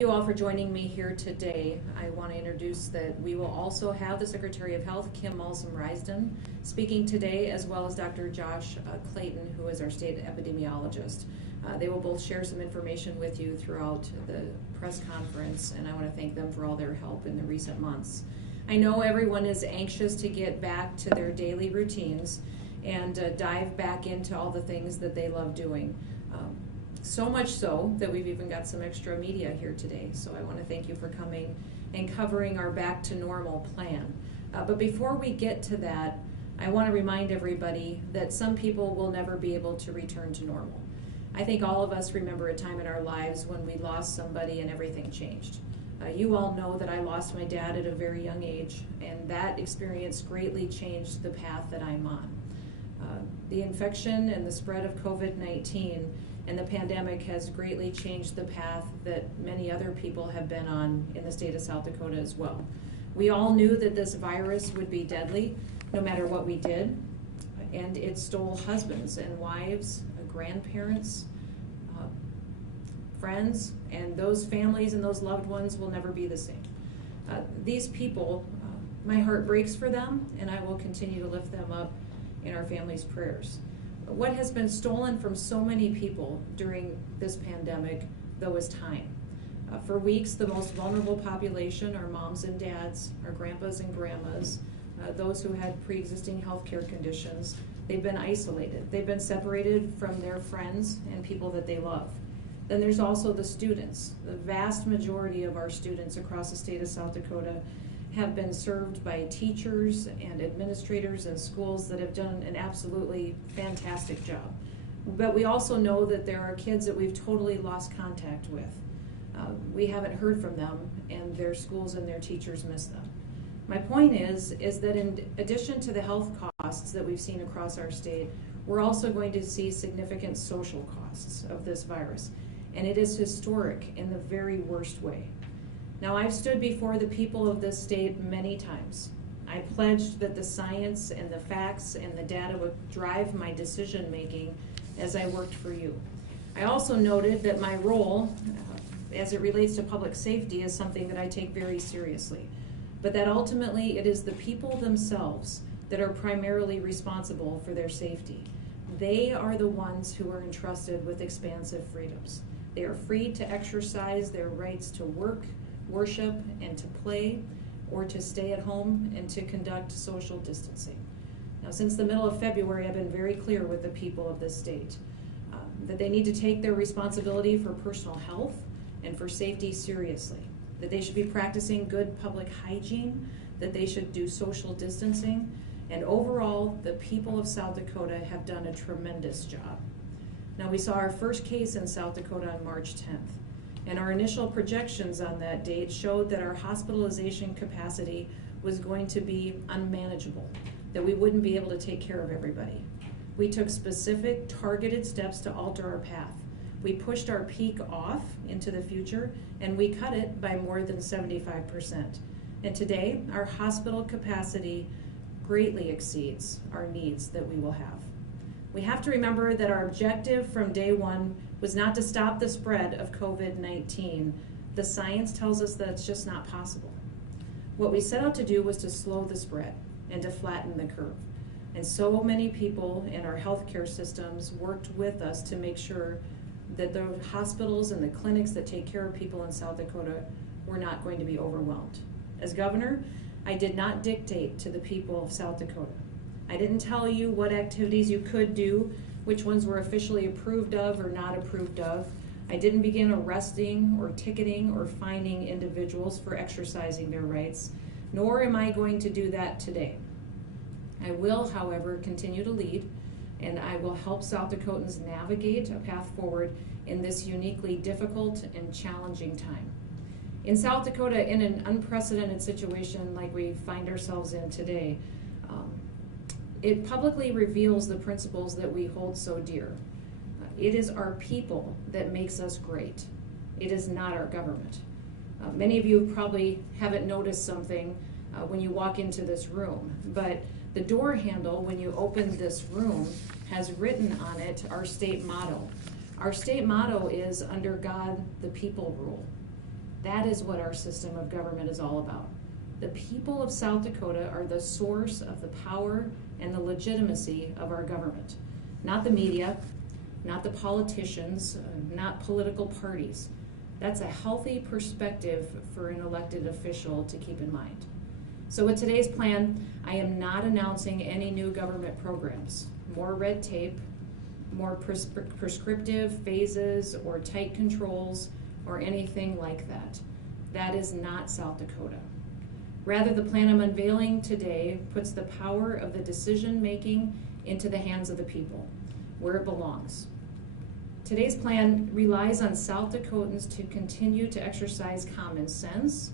Thank you all for joining me here today. I want to introduce that we will also have the Secretary of Health, Kim Malsom-Risden, speaking today, as well as Dr. Josh Clayton, who is our state epidemiologist. They will both share some information with you throughout the press conference, and I want to thank them for all their help in the recent months. I know everyone is anxious to get back to their daily routines and dive back into all the things that they love doing. So much so that we've even got some extra media here today. So I want to thank you for coming and covering our back to normal plan. But before we get to that, I want to remind everybody that some people will never be able to return to normal. I think all of us remember a time in our lives when we lost somebody and everything changed. You all know that I lost my dad at a very young age, and that experience greatly changed the path that I'm on. The infection and the spread of COVID-19 and the pandemic has greatly changed the path that many other people have been on in the state of South Dakota as well. We all knew that this virus would be deadly no matter what we did, and it stole husbands and wives, grandparents, friends, and those families and those loved ones will never be the same. These people, my heart breaks for them, and I will continue to lift them up in our families' prayers. What has been stolen from so many people during this pandemic, though, is time. For weeks, the most vulnerable population are moms and dads, our grandpas and grandmas, those who had pre-existing healthcare conditions. They've been isolated. They've been separated from their friends and people that they love. Then there's also the students. The vast majority of our students across the state of South Dakota have been served by teachers and administrators and schools that have done an absolutely fantastic job. But we also know that there are kids that we've totally lost contact with. We haven't heard from them, and their schools and their teachers miss them. My point is that in addition to the health costs that we've seen across our state, we're also going to see significant social costs of this virus, and it is historic in the very worst way. Now, I've stood before the people of this state many times. I pledged that the science and the facts and the data would drive my decision making as I worked for you. I also noted that my role as it relates to public safety is something that I take very seriously, but that ultimately it is the people themselves that are primarily responsible for their safety. They are the ones who are entrusted with expansive freedoms. They are free to exercise their rights to work, worship, and to play, or to stay at home and to conduct social distancing. Now, since the middle of February, I've been very clear with the people of this state that they need to take their responsibility for personal health and for safety seriously, that they should be practicing good public hygiene, that they should do social distancing, and overall, the people of South Dakota have done a tremendous job. Now, we saw our first case in South Dakota on March 10th. And our initial projections on that date showed that our hospitalization capacity was going to be unmanageable, that we wouldn't be able to take care of everybody. We took specific targeted steps to alter our path. We pushed our peak off into the future, and we cut it by more than 75%. And today, our hospital capacity greatly exceeds our needs that we will have. We have to remember that our objective from day one was not to stop the spread of COVID-19. The science tells us that it's just not possible. What we set out to do was to slow the spread and to flatten the curve. And so many people in our healthcare systems worked with us to make sure that the hospitals and the clinics that take care of people in South Dakota were not going to be overwhelmed. As governor, I did not dictate to the people of South Dakota. I didn't tell you what activities you could do, which ones were officially approved of or not approved of. I didn't begin arresting or ticketing or fining individuals for exercising their rights, nor am I going to do that today. I will, however, continue to lead, and I will help South Dakotans navigate a path forward in this uniquely difficult and challenging time. In South Dakota, in an unprecedented situation like we find ourselves in today, it publicly reveals the principles that we hold so dear. It is our people that makes us great. It is not our government. Many of you probably haven't noticed something when you walk into this room, but the door handle when you open this room has written on it our state motto. Our state motto is, "Under God, the people rule." That is what our system of government is all about. The people of South Dakota are the source of the power and the legitimacy of our government. Not the media, not the politicians, not political parties. That's a healthy perspective for an elected official to keep in mind. So with today's plan, I am not announcing any new government programs, more red tape, more prescriptive phases or tight controls or anything like that. That is not South Dakota. Rather, the plan I'm unveiling today puts the power of the decision making into the hands of the people, where it belongs. Today's plan relies on South Dakotans to continue to exercise common sense,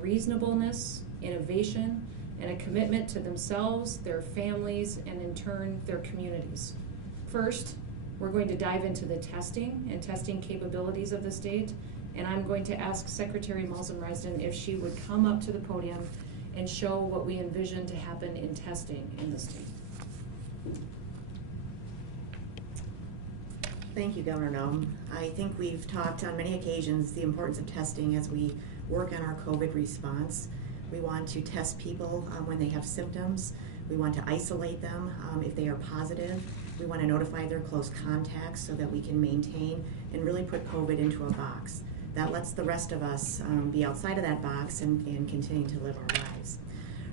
reasonableness, innovation, and a commitment to themselves, their families, and in turn, their communities. First, we're going to dive into the testing and testing capabilities of the state, and I'm going to ask Secretary Malzahn-Reisden if she would come up to the podium and show what we envision to happen in testing in the state. Thank you, Governor Noem. I think we've talked on many occasions the importance of testing as we work on our COVID response. We want to test people when they have symptoms. We want to isolate them if they are positive. We want to notify their close contacts so that we can maintain and really put COVID into a box. That lets the rest of us be outside of that box and continue to live our lives.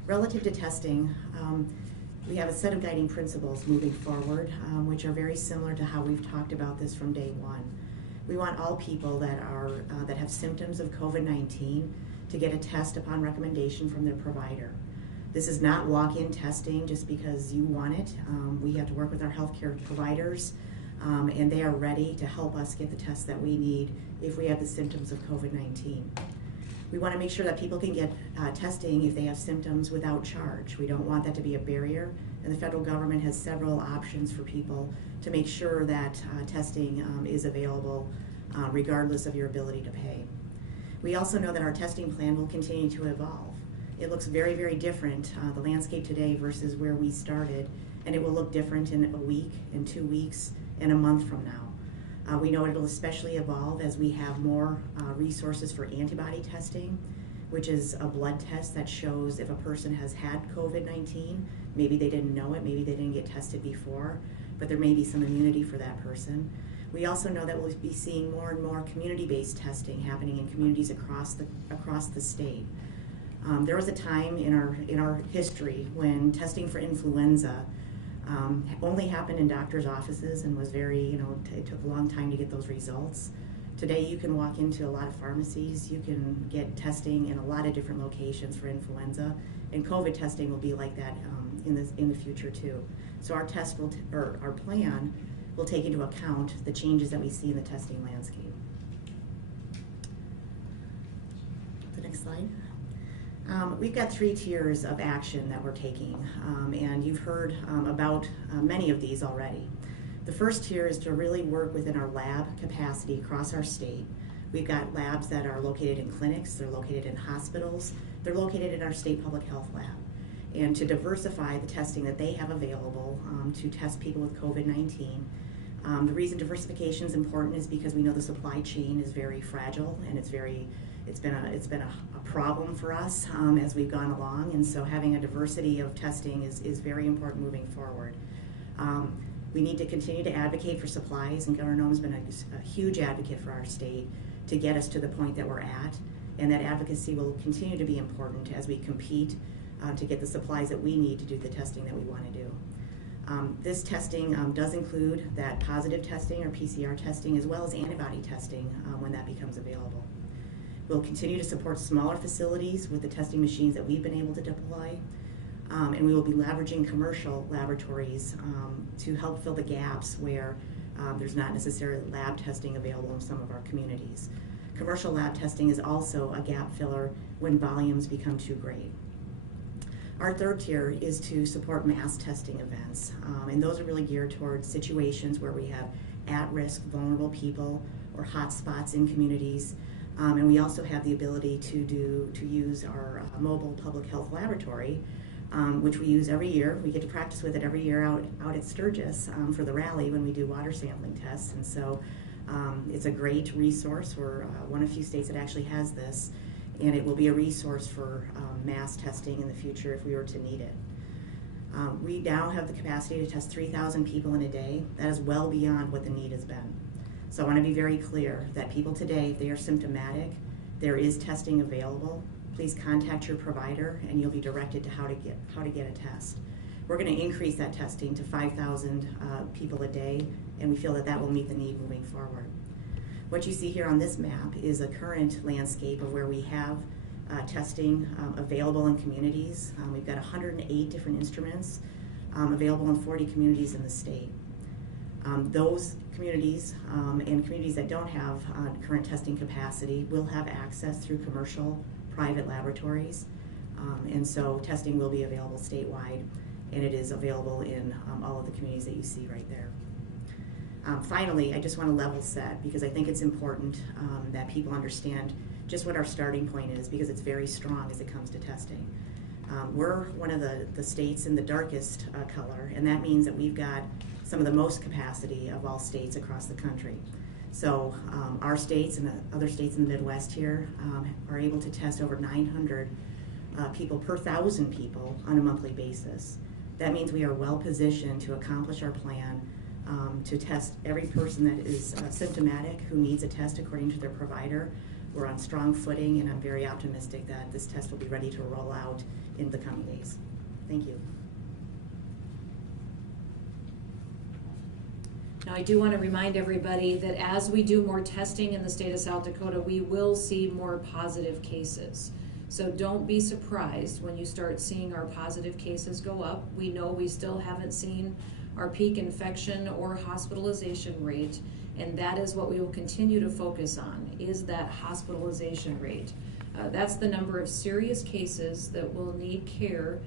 Relative to testing, we have a set of guiding principles moving forward, which are very similar to how we've talked about this from day one. We want all people that have symptoms of COVID-19 to get a test upon recommendation from their provider. This is not walk-in testing just because you want it. We have to work with our healthcare providers, and they are ready to help us get the tests that we need if we have the symptoms of COVID-19. We want to make sure that people can get testing if they have symptoms without charge. We don't want that to be a barrier, and the federal government has several options for people to make sure that testing is available regardless of your ability to pay. We also know that our testing plan will continue to evolve. It looks very, very different, the landscape today versus where we started, and it will look different in a week, in 2 weeks, and a month from now. We know it will especially evolve as we have more resources for antibody testing, which is a blood test that shows if a person has had COVID-19. Maybe they didn't know it, maybe they didn't get tested before, but there may be some immunity for that person. We also know that we'll be seeing more and more community-based testing happening in communities across the state. There was a time in our history when testing for influenza only happened in doctors' offices and was very, it took a long time to get those results. Today you can walk into a lot of pharmacies, you can get testing in a lot of different locations for influenza, and COVID testing will be like that in the future too. So our our plan will take into account the changes that we see in the testing landscape. The next slide. We've got 3 tiers of action that we're taking, and you've heard about many of these already. The first tier is to really work within our lab capacity across our state. We've got labs that are located in clinics, they're located in hospitals, they're located in our state public health lab. And to diversify the testing that they have available to test people with COVID-19. The reason diversification is important is because we know the supply chain is very fragile, and it's been a problem for us as we've gone along, and so having a diversity of testing is very important moving forward. We need to continue to advocate for supplies, and Governor Noem's been a huge advocate for our state to get us to the point that we're at, and that advocacy will continue to be important as we compete to get the supplies that we need to do the testing that we want to do. This testing does include that positive testing or PCR testing as well as antibody testing when that becomes available. We'll continue to support smaller facilities with the testing machines that we've been able to deploy, and we will be leveraging commercial laboratories to help fill the gaps where there's not necessarily lab testing available in some of our communities. Commercial lab testing is also a gap filler when volumes become too great. Our third tier is to support mass testing events, and those are really geared towards situations where we have at-risk, vulnerable people or hot spots in communities. And we also have the ability to use our mobile public health laboratory, which we use every year. We get to practice with it every year out at Sturgis for the rally when we do water sampling tests. And so It's a great resource. We're one of the few states that actually has this, and it will be a resource for mass testing in the future if we were to need it. We now have the capacity to test 3,000 people in a day. That is well beyond what the need has been. So I want to be very clear that people today, if they are symptomatic, there is testing available. Please contact your provider and you'll be directed to how to get a test. We're going to increase that testing to 5,000 people a day, and we feel that that will meet the need moving forward. What you see here on this map is a current landscape of where we have testing available in communities. We've got 108 different instruments available in 40 communities in the state. Those communities and communities that don't have current testing capacity will have access through commercial private laboratories, and so testing will be available statewide, and it is available in all of the communities that you see right there. Finally, I just want to level set, because I think it's important that people understand just what our starting point is, because it's very strong as it comes to testing. We're one of the states in the darkest color, and that means that we've got some of the most capacity of all states across the country. So our states and other states in the Midwest here are able to test over 900 people per 1,000 people on a monthly basis. That means we are well positioned to accomplish our plan to test every person that is symptomatic who needs a test according to their provider. We're on strong footing, and I'm very optimistic that this test will be ready to roll out in the coming days. Thank you. Now, I do want to remind everybody that as we do more testing in the state of South Dakota, we will see more positive cases. So don't be surprised when you start seeing our positive cases go up. We know we still haven't seen our peak infection or hospitalization rate, and that is what we will continue to focus on, is that hospitalization rate. That's the number of serious cases that will need care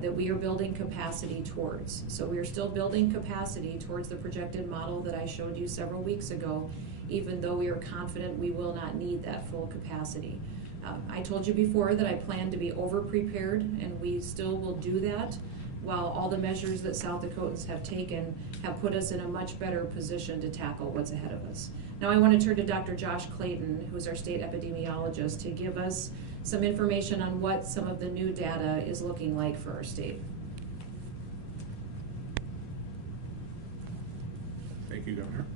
that we are building capacity towards. So we are still building capacity towards the projected model that I showed you several weeks ago, even though we are confident we will not need that full capacity. I told you before that I plan to be over-prepared, and we still will do that, while all the measures that South Dakotans have taken have put us in a much better position to tackle what's ahead of us. Now I want to turn to Dr. Josh Clayton, who's our state epidemiologist, to give us some information on what some of the new data is looking like for our state. Thank you, Governor.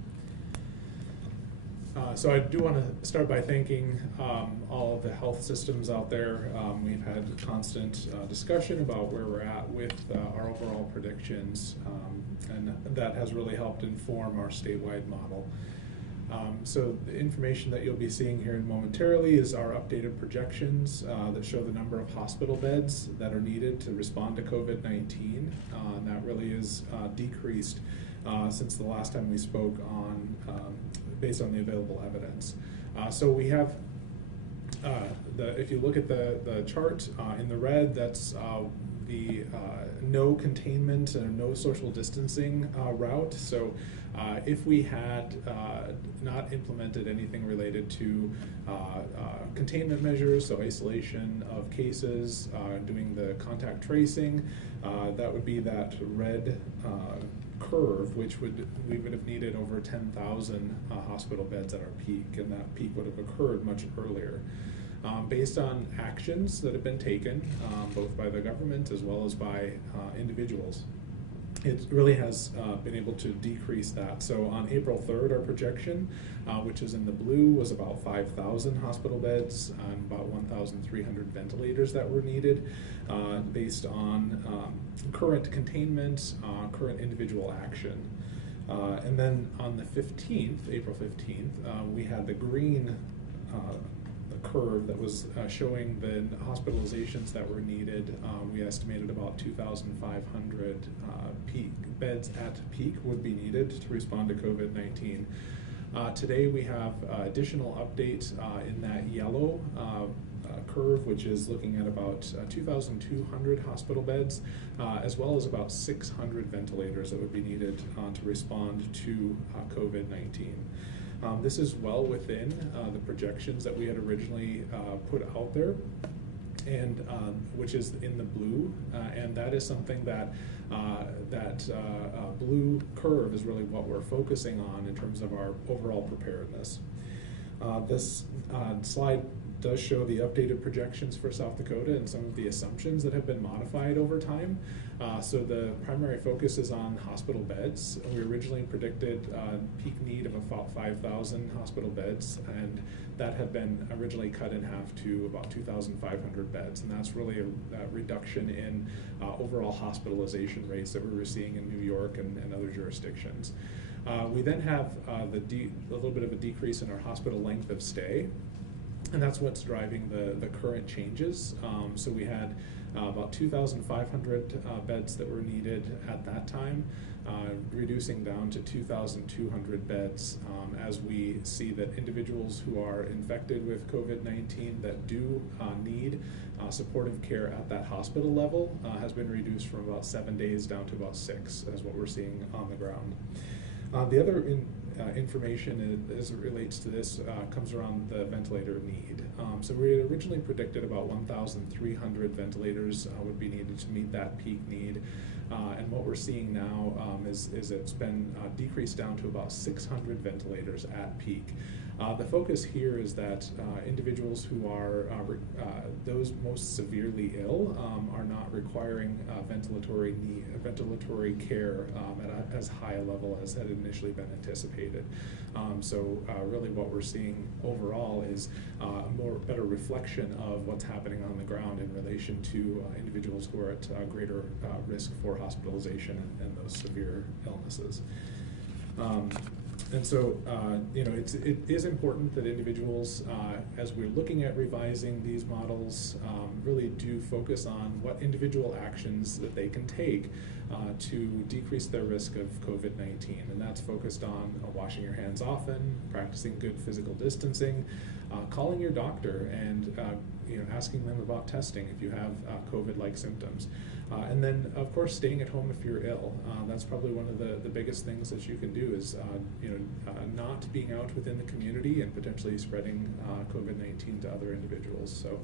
So I do want to start by thanking all of the health systems out there. We've had constant discussion about where we're at with our overall predictions, and that has really helped inform our statewide model. So the information that you'll be seeing here momentarily is our updated projections that show the number of hospital beds that are needed to respond to COVID-19. And that really is decreased since the last time we spoke on based on the available evidence. So we have, if you look at the chart in the red, that's the no containment and no social distancing route. So if we had not implemented anything related to containment measures, so isolation of cases, doing the contact tracing, that would be that red curve, which we would have needed over 10,000 hospital beds at our peak, and that peak would have occurred much earlier. Based on actions that have been taken, both by the government as well as by individuals, it really has been able to decrease that. So on April 3rd, our projection, which is in the blue, was about 5,000 hospital beds and about 1,300 ventilators that were needed based on current containment, current individual action. And then on the 15th, April 15th, we had the green curve that was showing the hospitalizations that were needed. We estimated about 2,500 beds at peak would be needed to respond to COVID-19. Today we have additional updates in that yellow curve, which is looking at about 2,200 hospital beds, as well as about 600 ventilators that would be needed to respond to COVID-19. This is well within the projections that we had originally put out there. and which is in the blue, and that is something that blue curve is really what we're focusing on in terms of our overall preparedness. This slide does show the updated projections for South Dakota and some of the assumptions that have been modified over time. So the primary focus is on hospital beds. We originally predicted peak need of about 5,000 hospital beds, and that had been originally cut in half to about 2,500 beds, and that's really a reduction in overall hospitalization rates that we were seeing in New York and other jurisdictions. We then have a little bit of a decrease in our hospital length of stay, and that's what's driving the current changes. So we had about 2,500 beds that were needed at that time, reducing down to 2,200 beds as we see that individuals who are infected with COVID-19 that do need supportive care at that hospital level has been reduced from about 7 days down to about 6, as what we're seeing on the ground. The other information as it relates to this comes around the ventilator need. So we had originally predicted about 1,300 ventilators would be needed to meet that peak need. And what we're seeing now is it's been decreased down to about 600 ventilators at peak. The focus here is that individuals who are those most severely ill are not requiring ventilatory care at as high a level as had initially been anticipated. So really what we're seeing overall is a better reflection of what's happening on the ground in relation to individuals who are at greater risk for hospitalization and those severe illnesses. And so, it is important that individuals, as we're looking at revising these models, really do focus on what individual actions that they can take to decrease their risk of COVID-19. And that's focused on washing your hands often, practicing good physical distancing, calling your doctor and asking them about testing if you have COVID-like symptoms. And then, of course, staying at home if you're ill. That's probably one of the biggest things that you can do is, not being out within the community and potentially spreading COVID-19 to other individuals. So.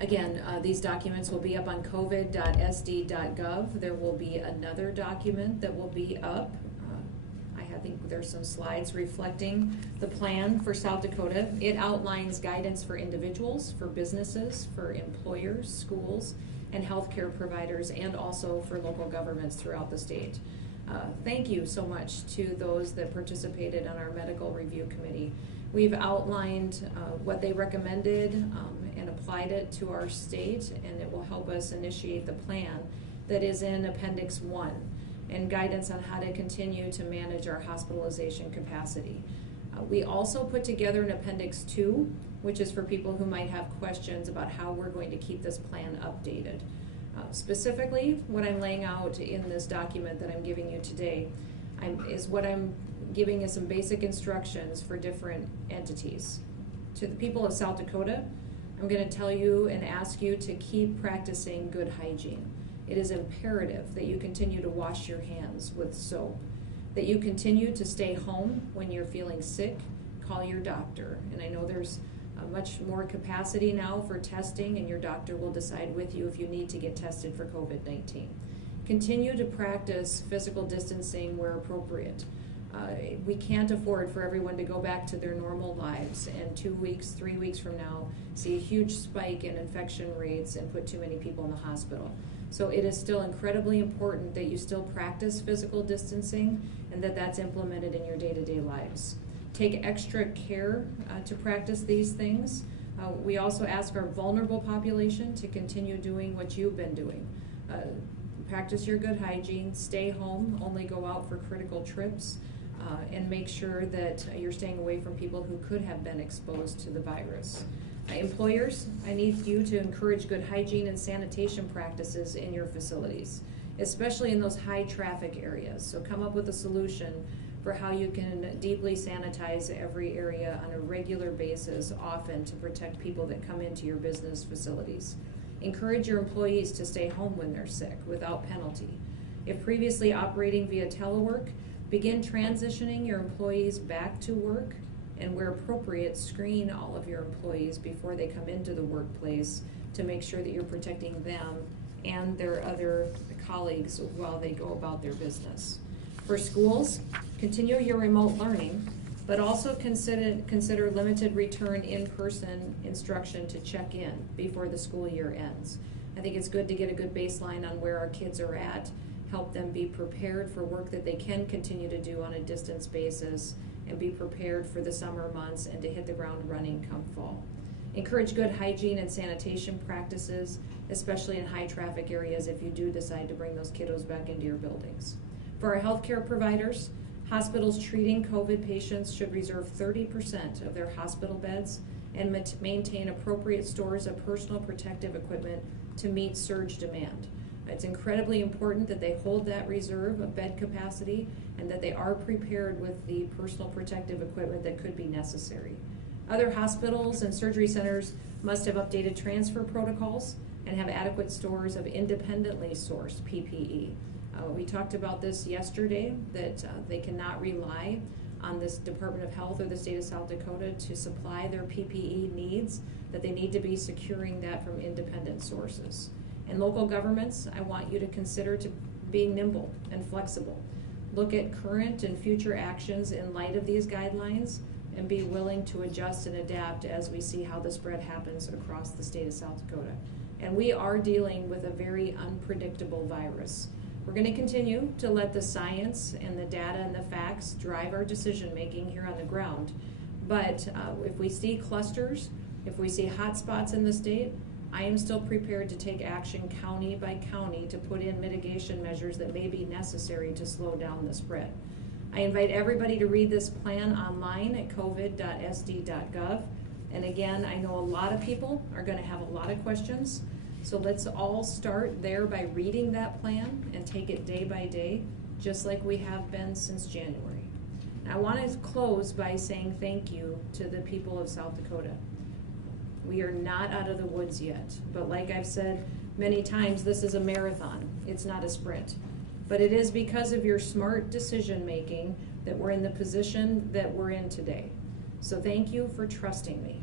Again, these documents will be up on covid.sd.gov. There will be another document that will be up. I think there's some slides reflecting the plan for South Dakota. It outlines guidance for individuals, for businesses, for employers, schools, and healthcare providers, and also for local governments throughout the state. Thank you so much to those that participated on our medical review committee. We've outlined what they recommended and applied it to our state, and it will help us initiate the plan that is in Appendix 1 and guidance on how to continue to manage our hospitalization capacity. We also put together an Appendix 2, which is for people who might have questions about how we're going to keep this plan updated. Specifically, what I'm laying out in this document that I'm giving you today is what I'm giving you some basic instructions for different entities. To the people of South Dakota, I'm going to tell you and ask you to keep practicing good hygiene. It is imperative that you continue to wash your hands with soap, that you continue to stay home when you're feeling sick, call your doctor. And I know there's much more capacity now for testing, and your doctor will decide with you if you need to get tested for COVID-19. Continue to practice physical distancing where appropriate. We can't afford for everyone to go back to their normal lives and 2 weeks, 3 weeks from now see a huge spike in infection rates and put too many people in the hospital. So it is still incredibly important that you still practice physical distancing and that that's implemented in your day-to-day lives. Take extra care to practice these things. We also ask our vulnerable population to continue doing what you've been doing. Practice your good hygiene, stay home, only go out for critical trips, and make sure that you're staying away from people who could have been exposed to the virus. Employers, I need you to encourage good hygiene and sanitation practices in your facilities, especially in those high traffic areas. So come up with a solution for how you can deeply sanitize every area on a regular basis, often to protect people that come into your business facilities. Encourage your employees to stay home when they're sick without penalty. If previously operating via telework, Begin transitioning your employees back to work, and where appropriate, screen all of your employees before they come into the workplace to make sure that you're protecting them and their other colleagues while they go about their business. For schools, continue your remote learning, but also consider limited return in-person instruction to check in before the school year ends. I think it's good to get a good baseline on where our kids are at, help them be prepared for work that they can continue to do on a distance basis, and be prepared for the summer months and to hit the ground running come fall. Encourage good hygiene and sanitation practices, especially in high traffic areas if you do decide to bring those kiddos back into your buildings. For our healthcare providers, hospitals treating COVID patients should reserve 30% of their hospital beds and maintain appropriate stores of personal protective equipment to meet surge demand. It's incredibly important that they hold that reserve of bed capacity and that they are prepared with the personal protective equipment that could be necessary. Other hospitals and surgery centers must have updated transfer protocols and have adequate stores of independently sourced PPE. We talked about this yesterday, that they cannot rely on this Department of Health or the state of South Dakota to supply their PPE needs, that they need to be securing that from independent sources. And local governments, I want you to consider to being nimble and flexible. Look at current and future actions in light of these guidelines and be willing to adjust and adapt as we see how the spread happens across the state of South Dakota. And we are dealing with a very unpredictable virus. We're going to continue to let the science and the data and the facts drive our decision making here on the ground. But if we see clusters, if we see hot spots in the state, I am still prepared to take action county by county to put in mitigation measures that may be necessary to slow down the spread. I invite everybody to read this plan online at covid.sd.gov. And again, I know a lot of people are going to have a lot of questions. So let's all start there by reading that plan and take it day by day, just like we have been since January. And I want to close by saying thank you to the people of South Dakota. We are not out of the woods yet, but like I've said many times, this is a marathon. It's not a sprint. But it is because of your smart decision making that we're in the position that we're in today. So thank you for trusting me.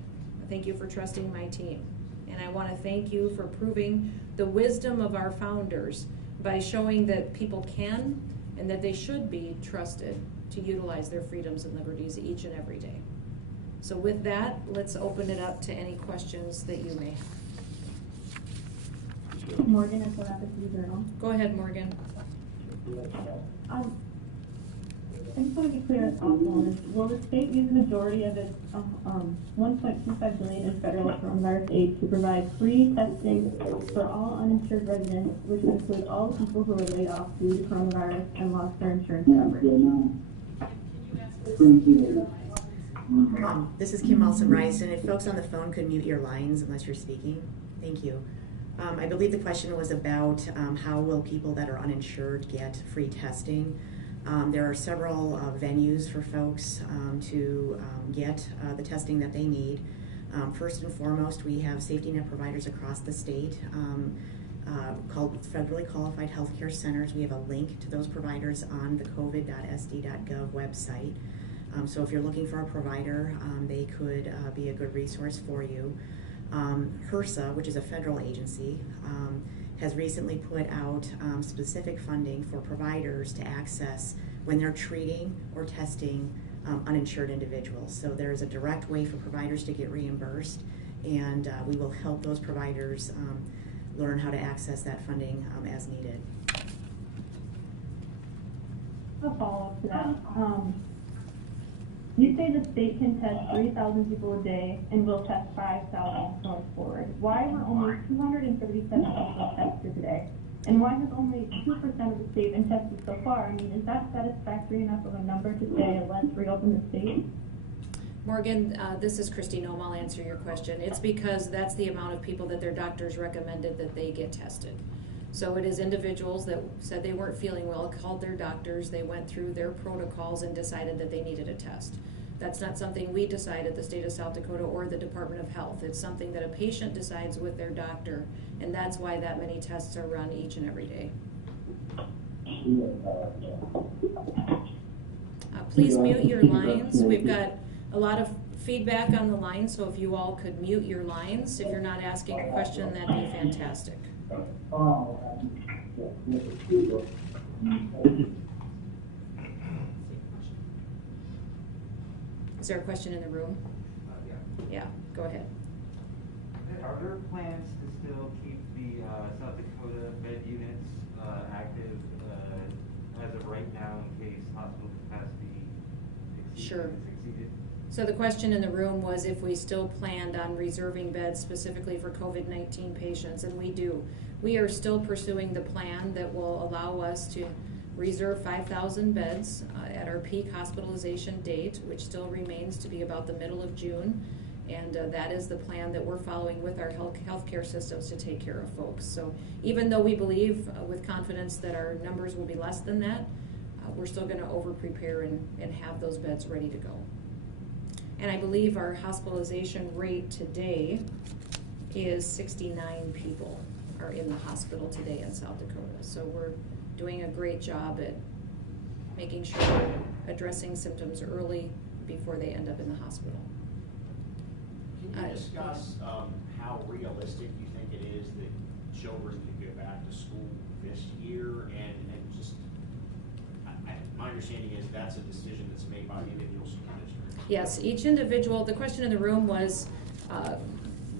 Thank you for trusting my team. And I want to thank you for proving the wisdom of our founders by showing that people can and that they should be trusted to utilize their freedoms and liberties each and every day. So with that, let's open it up to any questions that you may have. Morgan at the Rapid City Journal. Go ahead, Morgan. I just want to be clear as possible. Will the state use the majority of its $1.25 billion in federal coronavirus aid to provide free testing for all uninsured residents, which includes all the people who were laid off due to coronavirus and lost their insurance coverage? This is Kim Olson-Rice, and if folks on the phone could mute your lines unless you're speaking. Thank you. I believe the question was about how will people that are uninsured get free testing. There are several venues for folks to get the testing that they need. First and foremost, we have safety net providers across the state called federally qualified healthcare centers. We have a link to those providers on the covid.sd.gov website. So if you're looking for a provider, they could be a good resource for you. HRSA, which is a federal agency, has recently put out specific funding for providers to access when they're treating or testing uninsured individuals. So there's a direct way for providers to get reimbursed, and we will help those providers learn how to access that funding as needed. A follow-up to that. You say the state can test 3,000 people a day and will test 5,000 going forward. Why were only 237 people tested today? And why has only 2% of the state been tested so far? I mean, is that satisfactory enough of a number to say, let's reopen the state? Morgan, this is Christy Noem. I'll answer your question. It's because that's the amount of people that their doctors recommended that they get tested. So it is individuals that said they weren't feeling well, called their doctors, they went through their protocols and decided that they needed a test. That's not something we decide at the state of South Dakota or the Department of Health. It's something that a patient decides with their doctor, and that's why that many tests are run each and every day. please mute your lines. We've got a lot of feedback on the line, so if you all could mute your lines, if you're not asking a question, that'd be fantastic. Is there a question in the room? Yeah, go ahead. Are there plans to still keep the South Dakota bed units active as of right now in case hospital capacity Sure. exceeded? So the question in the room was if we still planned on reserving beds specifically for COVID-19 patients, and we do. We are still pursuing the plan that will allow us to reserve 5,000 beds at our peak hospitalization date, which still remains to be about the middle of June. And that is the plan that we're following with our healthcare systems to take care of folks. So even though we believe with confidence that our numbers will be less than that, we're still going to over-prepare and have those beds ready to go. And I believe our hospitalization rate today is 69 people are in the hospital today in South Dakota. So we're doing a great job at making sure we're addressing symptoms early before they end up in the hospital. Can you discuss how realistic you think it is that children can go back to school this year? And just, my understanding is that's a decision that's made by the individual school district. Yes, each individual, the question in the room was,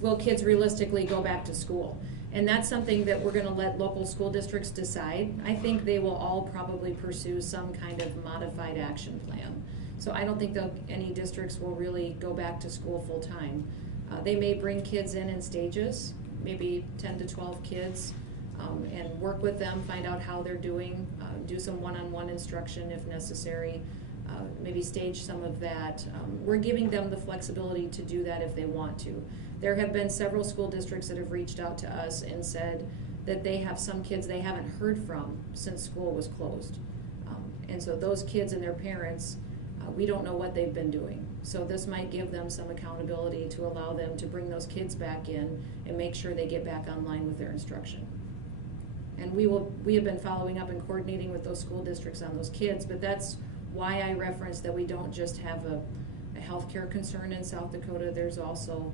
will kids realistically go back to school? And that's something that we're going to let local school districts decide. I think they will all probably pursue some kind of modified action plan. So I don't think any districts will really go back to school full time. They may bring kids in stages, maybe 10 to 12 kids, and work with them, find out how they're doing, do some one-on-one instruction if necessary, maybe stage some of that. We're giving them the flexibility to do that if they want to. There have been several school districts that have reached out to us and said that they have some kids they haven't heard from since school was closed. And so those kids and their parents, we don't know what they've been doing. So this might give them some accountability to allow them to bring those kids back in and make sure they get back online with their instruction. And we have been following up and coordinating with those school districts on those kids, but that's why I referenced that we don't just have a healthcare concern in South Dakota. There's also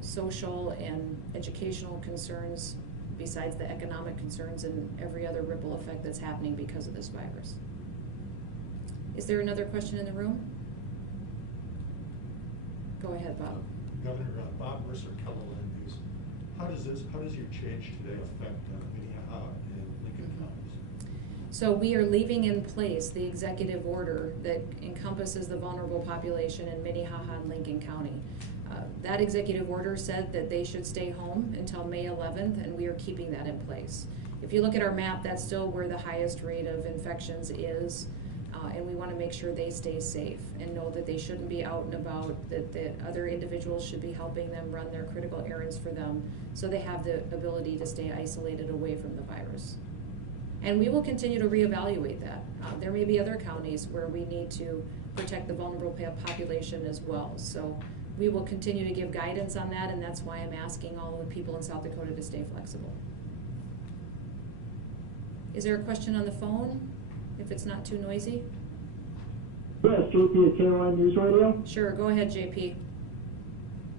social and educational concerns besides the economic concerns and every other ripple effect that's happening because of this virus. Is there another question in the room? Go ahead, Bob. Governor Bob Mercer, Keller News. How does your change today affect Minnehaha and Lincoln counties? So we are leaving in place the executive order that encompasses the vulnerable population in Minnehaha and Lincoln County. That executive order said that they should stay home until May 11th, and we are keeping that in place. If you look at our map, that's still where the highest rate of infections is, and we want to make sure they stay safe and know that they shouldn't be out and about, that other individuals should be helping them run their critical errands for them, so they have the ability to stay isolated away from the virus. And we will continue to reevaluate that. There may be other counties where we need to protect the vulnerable population as well. So we will continue to give guidance on that, and that's why I'm asking all of the people in South Dakota to stay flexible. Is there a question on the phone, if it's not too noisy? Yes, JP at Caroline News Radio. Sure, go ahead, JP.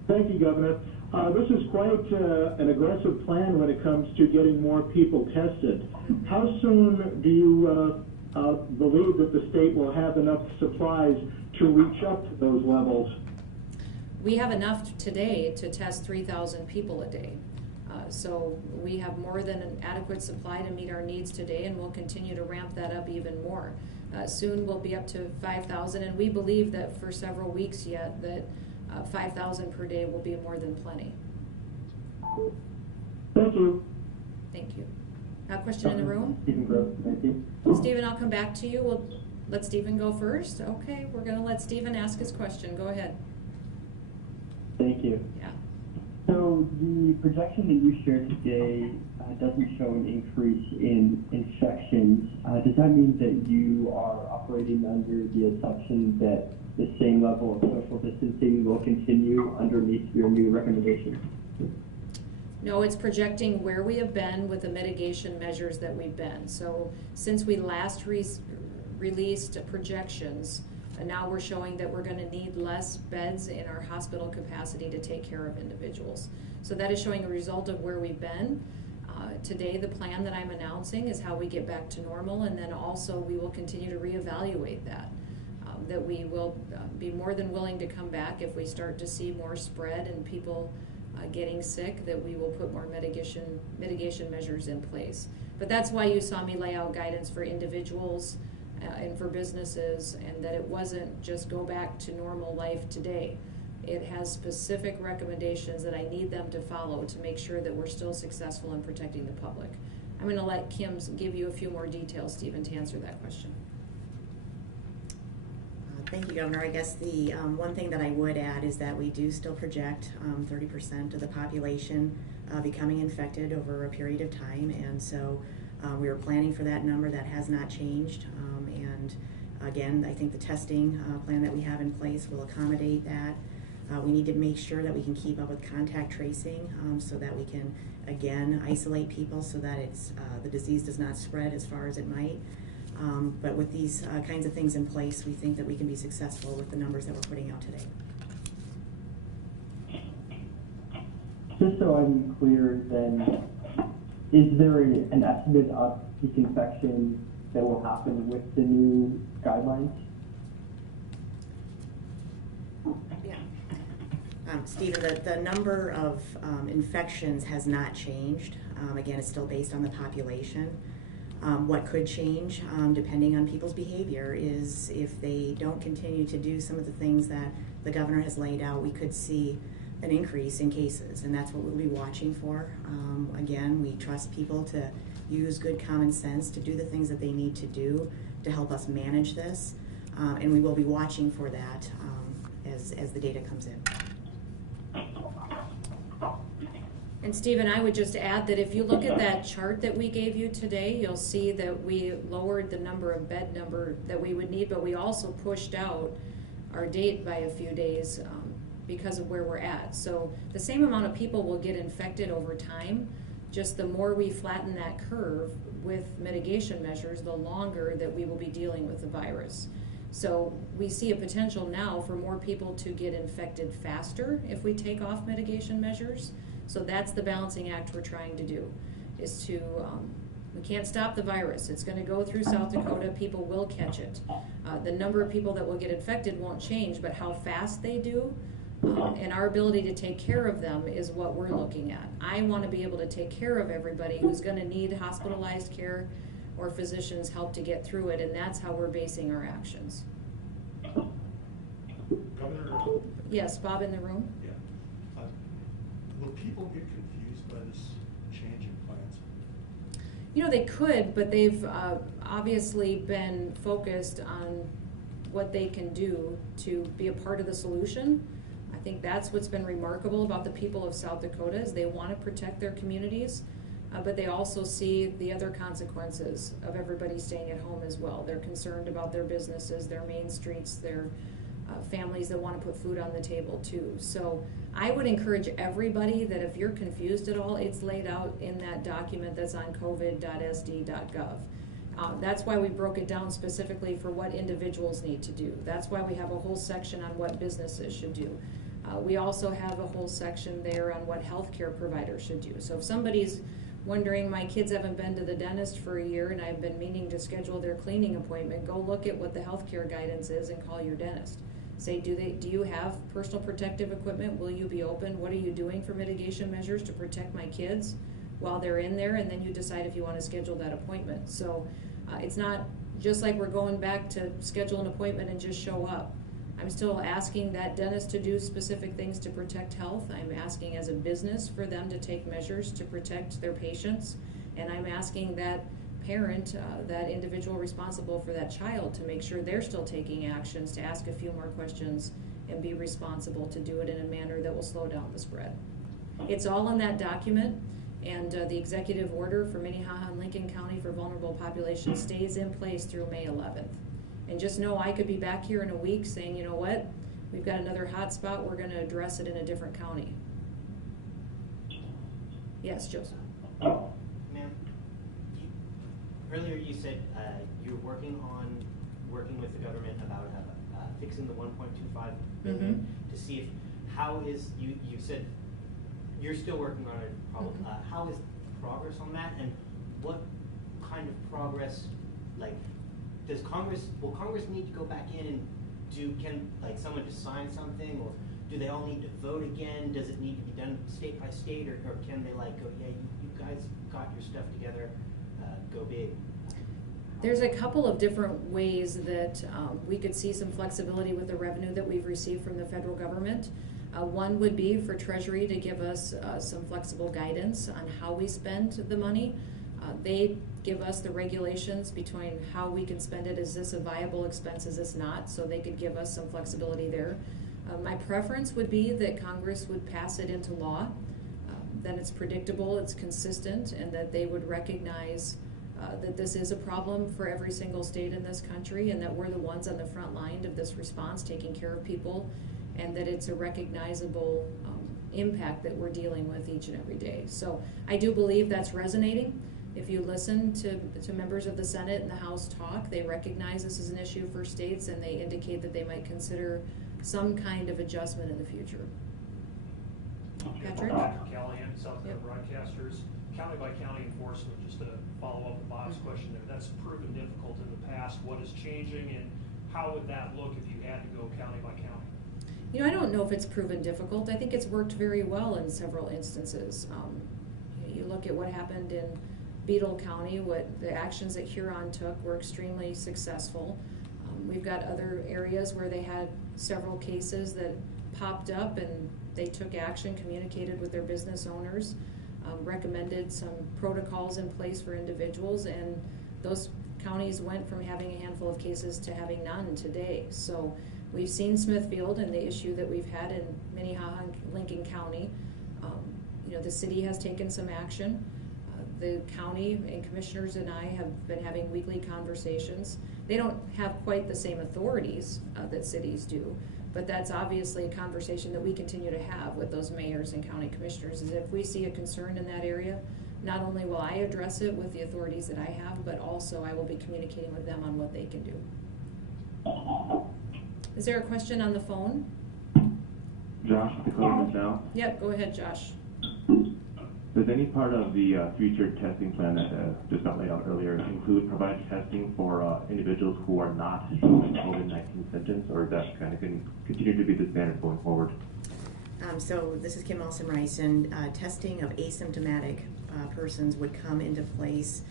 Thank you, Governor. This is quite an aggressive plan when it comes to getting more people tested. How soon do you believe that the state will have enough supplies to reach up to those levels? We have enough today to test 3,000 people a day. So we have more than an adequate supply to meet our needs today, and we'll continue to ramp that up even more. Soon we'll be up to 5,000, and we believe that for several weeks yet that 5,000 per day will be more than plenty. Thank you. Thank you. A question in the room? Stephen Gross, thank you. Stephen, I'll come back to you. We'll let Stephen go first. Okay, we're going to let Stephen ask his question. Go ahead. Thank you. Yeah. So the projection that you shared today doesn't show an increase in infections. Does that mean that you are operating under the assumption that the same level of social distancing will continue underneath your new recommendations? No, it's projecting where we have been with the mitigation measures that we've been. So since we last released projections, And now we're showing that we're going to need less beds in our hospital capacity to take care of individuals. So that is showing a result of where we've been. Today, the plan that I'm announcing is how we get back to normal, and then also we will continue to reevaluate that. That we will be more than willing to come back if we start to see more spread and people getting sick, that we will put more mitigation measures in place. But that's why you saw me lay out guidance for individuals and for businesses, and that it wasn't just go back to normal life today. It has specific recommendations that I need them to follow to make sure that we're still successful in protecting the public. I'm going to let Kim give you a few more details, Stephen, to answer that question. Thank you, Governor. I guess the one thing that I would add is that we do still project 30% of the population becoming infected over a period of time, and so we are planning for that number. That has not changed, and again, I think the testing plan that we have in place will accommodate that. We need to make sure that we can keep up with contact tracing so that we can, again, isolate people so that the disease does not spread as far as it might. But with these kinds of things in place, we think that we can be successful with the numbers that we're putting out today. Just so I'm clear, then, is there an estimate of peak infection that will happen with the new guidelines? Yeah. Stephen, the number of infections has not changed. Again, it's still based on the population. What could change, depending on people's behavior, is if they don't continue to do some of the things that the governor has laid out, we could see an increase in cases, and that's what we'll be watching for. Again, we trust people to use good common sense to do the things that they need to do to help us manage this, and we will be watching for that as the data comes in. And Stephen, I would just add that if you look at that chart that we gave you today, you'll see that we lowered the number of bed number that we would need, but we also pushed out our date by a few days because of where we're at. So the same amount of people will get infected over time, just the more we flatten that curve with mitigation measures, the longer that we will be dealing with the virus. So we see a potential now for more people to get infected faster if we take off mitigation measures. So that's the balancing act we're trying to do, is to, we can't stop the virus. It's going to go through South Dakota. People will catch it. The number of people that will get infected won't change, but how fast they do and our ability to take care of them is what we're looking at. I want to be able to take care of everybody who's going to need hospitalized care or physicians' help to get through it, and that's how we're basing our actions. Governor? Yes, Bob in the room? Yeah. Will people get confused by this change in plans? You know, they could, but they've obviously been focused on what they can do to be a part of the solution. I think that's what's been remarkable about the people of South Dakota is they want to protect their communities, but they also see the other consequences of everybody staying at home as well. They're concerned about their businesses, their main streets, their families that want to put food on the table too. So I would encourage everybody that if you're confused at all, it's laid out in that document that's on covid.sd.gov. That's why we broke it down specifically for what individuals need to do. That's why we have a whole section on what businesses should do. We also have a whole section there on what healthcare providers should do. So if somebody's wondering, my kids haven't been to the dentist for a year and I've been meaning to schedule their cleaning appointment, go look at what the healthcare guidance is and call your dentist. Say, do you have personal protective equipment? Will you be open? What are you doing for mitigation measures to protect my kids while they're in there? And then you decide if you want to schedule that appointment. So it's not just like we're going back to schedule an appointment and just show up. I'm still asking that dentist to do specific things to protect health. I'm asking as a business for them to take measures to protect their patients. And I'm asking that parent, that individual responsible for that child, to make sure they're still taking actions, to ask a few more questions and be responsible to do it in a manner that will slow down the spread. It's all in that document, and the executive order for Minnehaha and Lincoln County for vulnerable populations stays in place through May 11th. And just know I could be back here in a week saying, you know what, we've got another hot spot, we're going to address it in a different county. Yes, Joseph. Ma'am, earlier you said you were working with the government about fixing the 1.25 billion to see if, how is, you said you're still working on it, probably, how is progress on that, and what kind of progress, like, will Congress need to go back in and can someone just sign something, or do they all need to vote again? Does it need to be done state by state, or can they go, yeah, you guys got your stuff together, go big? There's a couple of different ways that we could see some flexibility with the revenue that we've received from the federal government. One would be for Treasury to give us some flexible guidance on how we spend the money. They give us the regulations between how we can spend it. Is this a viable expense? Is this not? So they could give us some flexibility there. My preference would be that Congress would pass it into law, that it's predictable, it's consistent, and that they would recognize that this is a problem for every single state in this country, and that we're the ones on the front line of this response, taking care of people, and that it's a recognizable impact that we're dealing with each and every day. So I do believe that's resonating. If you listen to members of the Senate and the House talk, they recognize this is an issue for states, and they indicate that they might consider some kind of adjustment in the future. Patrick? Patrick Callahan, South Dakota Broadcasters. County by county enforcement, just to follow up with Bob's question there, that's proven difficult in the past. What is changing, and how would that look if you had to go county by county? You know, I don't know if it's proven difficult. I think it's worked very well in several instances. You look at what happened in Beadle County, what the actions that Huron took were extremely successful. We've got other areas where they had several cases that popped up, and they took action, communicated with their business owners, recommended some protocols in place for individuals, and those counties went from having a handful of cases to having none today. So we've seen Smithfield and the issue that we've had in Minnehaha and Lincoln County. You know, the city has taken some action. The county and commissioners and I have been having weekly conversations. They don't have quite the same authorities that cities do, but that's obviously a conversation that we continue to have with those mayors and county commissioners, is if we see a concern in that area, not only will I address it with the authorities that I have, but also I will be communicating with them on what they can do. Is there a question on the phone? Josh, Dakota South. Yep, go ahead, Josh. Does any part of the future testing plan that just got laid out earlier include providing testing for individuals who are not showing COVID-19 symptoms, or is that kind of continue to be the standard going forward? So this is Kim Olson-Rice, and testing of asymptomatic persons would come into place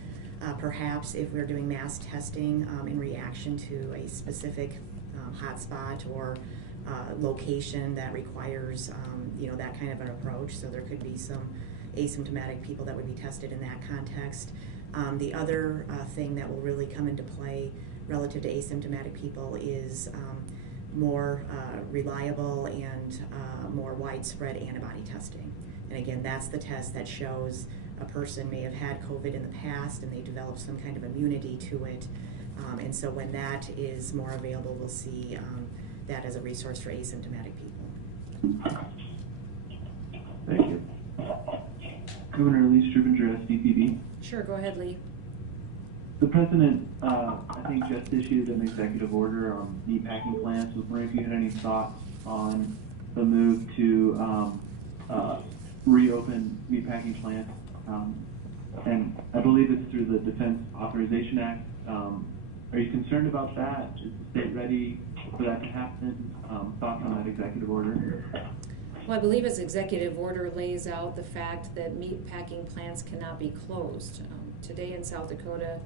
perhaps if we're doing mass testing in reaction to a specific hotspot or location that requires you know, that kind of an approach. So there could be some asymptomatic people that would be tested in that context. The other thing that will really come into play relative to asymptomatic people is more reliable and more widespread antibody testing. And again, that's the test that shows a person may have had COVID in the past and they developed some kind of immunity to it. And so when that is more available, we'll see that as a resource for asymptomatic people. Thank you. Governor Lee Strubinger, SDPD. Sure, go ahead, Lee. The President, I think, just issued an executive order on meatpacking plants. I was wondering if you had any thoughts on the move to reopen meatpacking plants. And I believe it's through the Defense Authorization Act. Are you concerned about that? Is the state ready for that to happen? Thoughts on that executive order? Well, I believe his executive order lays out the fact that meat packing plants cannot be closed. Today in South Dakota,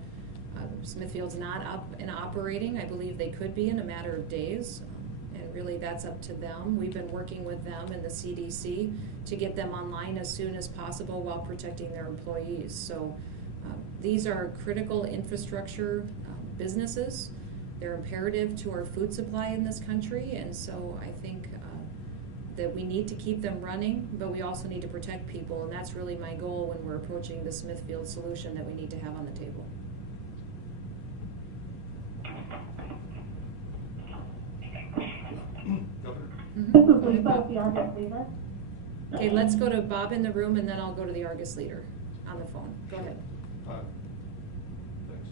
Smithfield's not up and operating. I believe they could be in a matter of days, and really that's up to them. We've been working with them and the CDC to get them online as soon as possible while protecting their employees. So these are critical infrastructure businesses. They're imperative to our food supply in this country, and so I think that we need to keep them running, but we also need to protect people, and that's really my goal when we're approaching the Smithfield solution that we need to have on the table. This is Lisa with the Argus Leader. Okay, let's go to Bob in the room, and then I'll go to the Argus Leader on the phone. Go ahead. Thanks.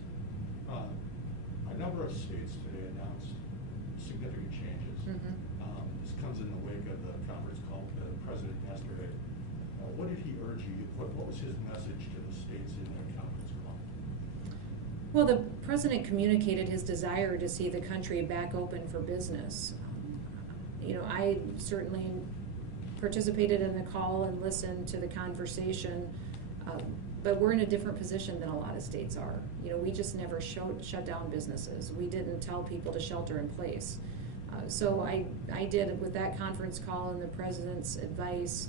A number of states today announced significant changes president yesterday. What did he urge you? What was his message to the states in their conference call? Well, the president communicated his desire to see the country back open for business. You know, I certainly participated in the call and listened to the conversation, but we're in a different position than a lot of states are. You know, we just never shut down businesses. We didn't tell people to shelter in place. So I did with that conference call and the president's advice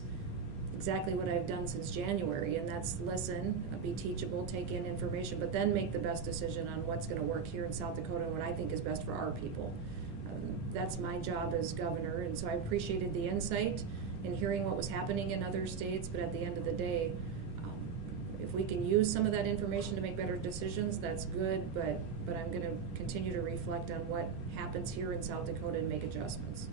exactly what I've done since January, and that's listen, be teachable, take in information, but then make the best decision on what's going to work here in South Dakota and what I think is best for our people. That's my job as governor, and so I appreciated the insight in hearing what was happening in other states, but at the end of the day, if we can use some of that information to make better decisions, that's good, but I'm going to continue to reflect on what happens here in South Dakota and make adjustments.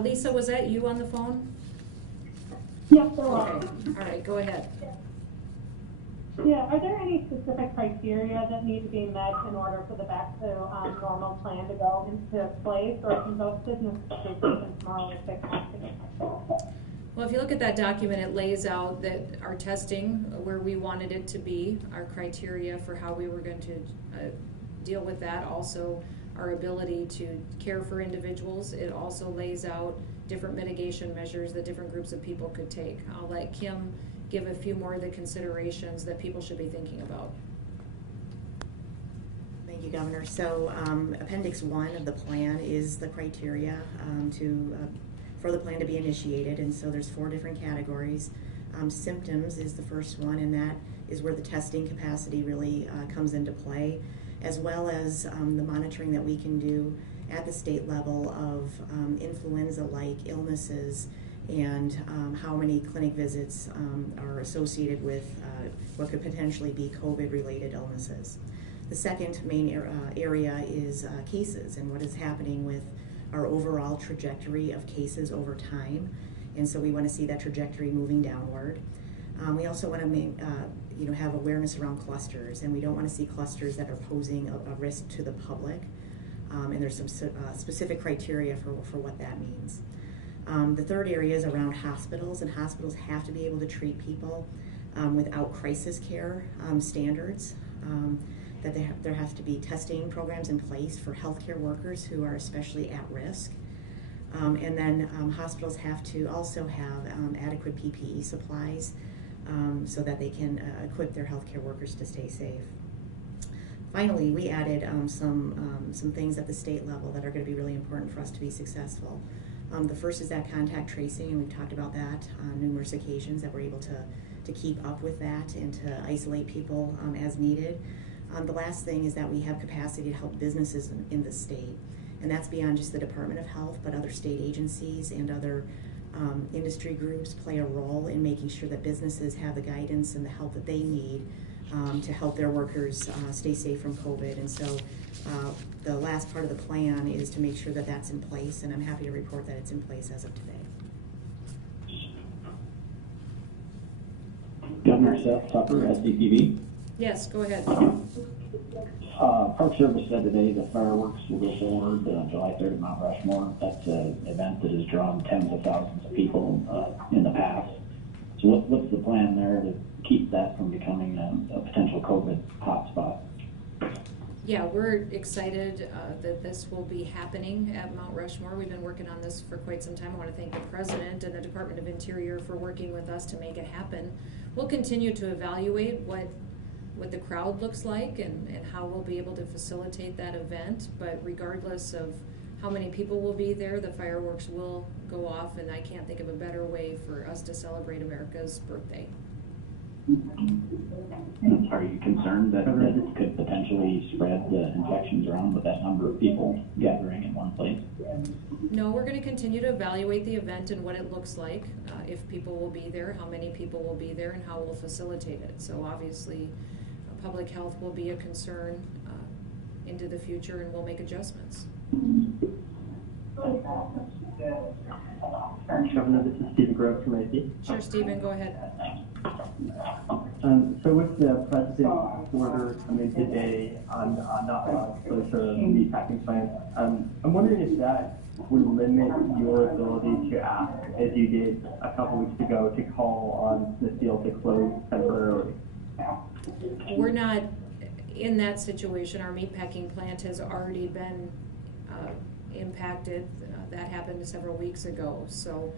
Lisa, was that you on the phone? Yes, there was. Okay, all right, go ahead. Yeah, are there any specific criteria that need to be met in order for the back to normal plan to go into place, or can those business decisions normally fix after the fact? Well, if you look at that document, it lays out that our testing, where we wanted it to be, our criteria for how we were going to deal with that, also our ability to care for individuals. It also lays out different mitigation measures that different groups of people could take. I'll let Kim give a few more of the considerations that people should be thinking about. Thank you, Governor. So Appendix 1 of the plan is the criteria for the plan to be initiated, and so there's 4 different categories. Symptoms is the first one, and that is where the testing capacity really comes into play, as well as the monitoring that we can do at the state level of influenza-like illnesses and how many clinic visits are associated with what could potentially be COVID-related illnesses. The second main area is cases and what is happening with our overall trajectory of cases over time, and so we want to see that trajectory moving downward. We also want to have awareness around clusters, and we don't want to see clusters that are posing a risk to the public, and there's some specific criteria for what that means. The third area is around hospitals, and hospitals have to be able to treat people without crisis care standards. That there has to be testing programs in place for healthcare workers who are especially at risk. And then hospitals have to also have adequate PPE supplies so that they can equip their healthcare workers to stay safe. Finally, we added some things at the state level that are going to be really important for us to be successful. The first is that contact tracing, and we've talked about that on numerous occasions, that we're able to keep up with that and to isolate people as needed. The last thing is that we have capacity to help businesses in the state, and that's beyond just the Department of Health, but other state agencies and other industry groups play a role in making sure that businesses have the guidance and the help that they need to help their workers stay safe from COVID. And so the last part of the plan is to make sure that that's in place, and I'm happy to report that it's in place as of today. Governor Seth Tucker, SDPV. Yes, go ahead. Park Service said today that fireworks will go forward July 3rd at Mount Rushmore. That's an event that has drawn tens of thousands of people in the past. So what's the plan there to keep that from becoming a potential COVID hotspot? Yeah, we're excited that this will be happening at Mount Rushmore. We've been working on this for quite some time. I want to thank the President and the Department of Interior for working with us to make it happen. We'll continue to evaluate what the crowd looks like and how we'll be able to facilitate that event, but regardless of how many people will be there, the fireworks will go off, and I can't think of a better way for us to celebrate America's birthday. Are you concerned that it could potentially spread the infections around with that number of people gathering in one place? No, we're going to continue to evaluate the event and what it looks like, if people will be there, how many people will be there, and how we'll facilitate it. So obviously, public health will be a concern into the future, and we'll make adjustments. Governor, this is Stephen Grove from AC. Sure, Stephen, go ahead. So with the president's order coming today on not allowing closure of meatpacking plants, I'm wondering if that would limit your ability to ask, as you did a couple weeks ago, to call on Smithfield to close temporarily. We're not in that situation. Our meatpacking plant has already been impacted. That happened several weeks ago. So,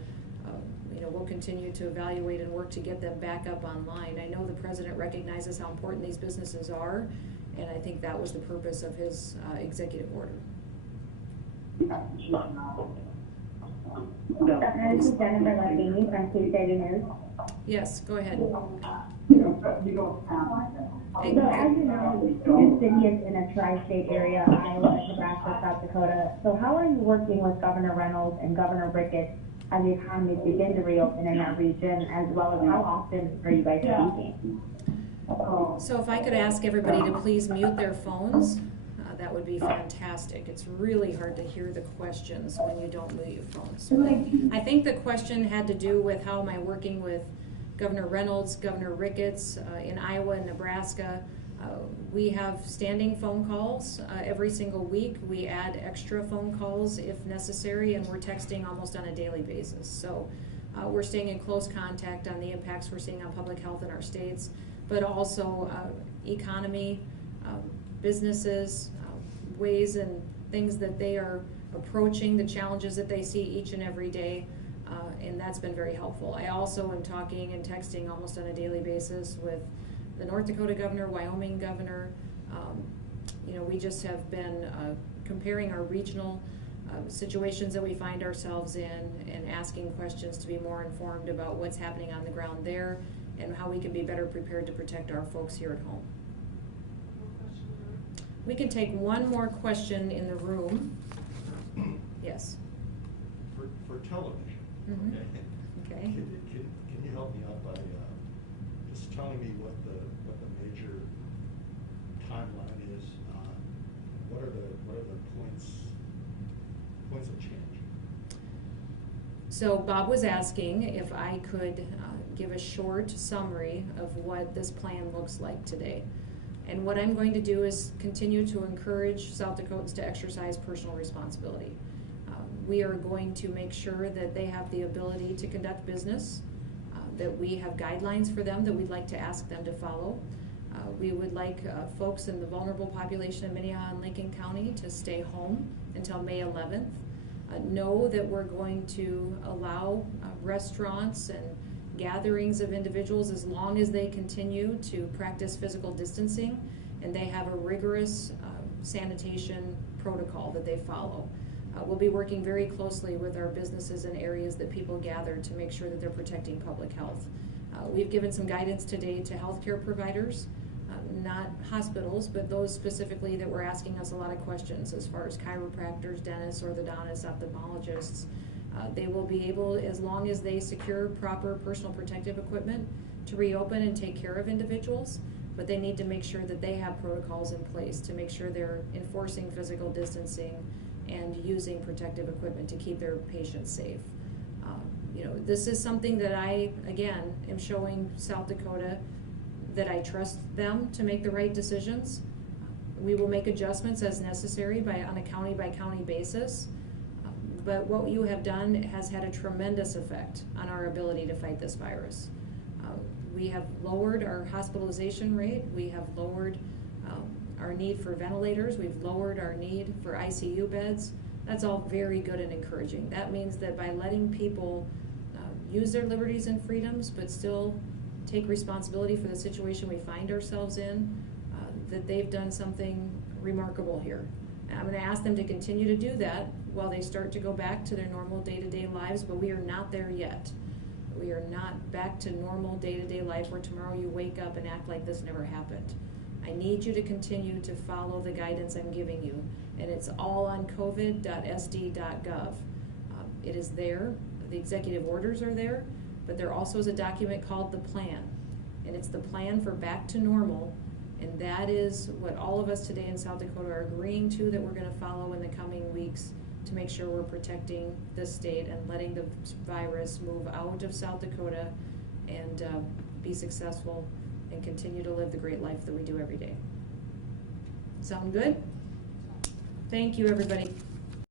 we'll continue to evaluate and work to get them back up online. I know the president recognizes how important these businesses are, and I think that was the purpose of his executive order. This is Jennifer Latini from Tuesday News. Yes, go ahead. So as you know, this city is in a tri-state area, Iowa, Nebraska, South Dakota. So how are you working with Governor Reynolds and Governor Ricketts as the economies begin to reopen in that region, as well as how often are you guys speaking? So if I could ask everybody to please mute their phones, that would be fantastic. It's really hard to hear the questions when you don't mute your phones. I think the question had to do with how am I working with Governor Reynolds, Governor Ricketts in Iowa and Nebraska. We have standing phone calls every single week. We add extra phone calls if necessary, and we're texting almost on a daily basis. So we're staying in close contact on the impacts we're seeing on public health in our states, but also economy, businesses, ways and things that they are approaching, the challenges that they see each and every day, and that's been very helpful. I also am talking and texting almost on a daily basis with the North Dakota governor, Wyoming governor. We just have been comparing our regional situations that we find ourselves in and asking questions to be more informed about what's happening on the ground there and how we can be better prepared to protect our folks here at home. We can take one more question in the room. Yes. For television. Mm-hmm. Okay. Okay. Can you help me out by just telling me what the major timeline is? What are the points of change? So Bob was asking if I could give a short summary of what this plan looks like today. And what I'm going to do is continue to encourage South Dakotans to exercise personal responsibility. We are going to make sure that they have the ability to conduct business, that we have guidelines for them that we'd like to ask them to follow. We would like folks in the vulnerable population of Minnehaha and Lincoln County to stay home until May 11th. Know that we're going to allow restaurants and gatherings of individuals as long as they continue to practice physical distancing and they have a rigorous sanitation protocol that they follow. We'll be working very closely with our businesses and areas that people gather to make sure that they're protecting public health. We've given some guidance today to healthcare providers, not hospitals, but those specifically that were asking us a lot of questions as far as chiropractors, dentists, orthodontists, ophthalmologists. They will be able, as long as they secure proper personal protective equipment, to reopen and take care of individuals, but they need to make sure that they have protocols in place to make sure they're enforcing physical distancing and using protective equipment to keep their patients safe. This is something that I, again, am showing South Dakota that I trust them to make the right decisions. We will make adjustments as necessary on a county by county basis. But what you have done has had a tremendous effect on our ability to fight this virus. We have lowered our hospitalization rate. We have lowered our need for ventilators. We've lowered our need for ICU beds. That's all very good and encouraging. That means that by letting people use their liberties and freedoms, but still take responsibility for the situation we find ourselves in, that they've done something remarkable here. And I'm going to ask them to continue to do that while they start to go back to their normal day-to-day lives, but we are not there yet. We are not back to normal day-to-day life where tomorrow you wake up and act like this never happened. I need you to continue to follow the guidance I'm giving you, and it's all on covid.sd.gov. It is there. The executive orders are there, but there also is a document called the plan, and it's the plan for back to normal, and that is what all of us today in South Dakota are agreeing to that we're going to follow in the coming weeks to make sure we're protecting this state and letting the virus move out of South Dakota and be successful and continue to live the great life that we do every day. Sound good? Thank you, everybody.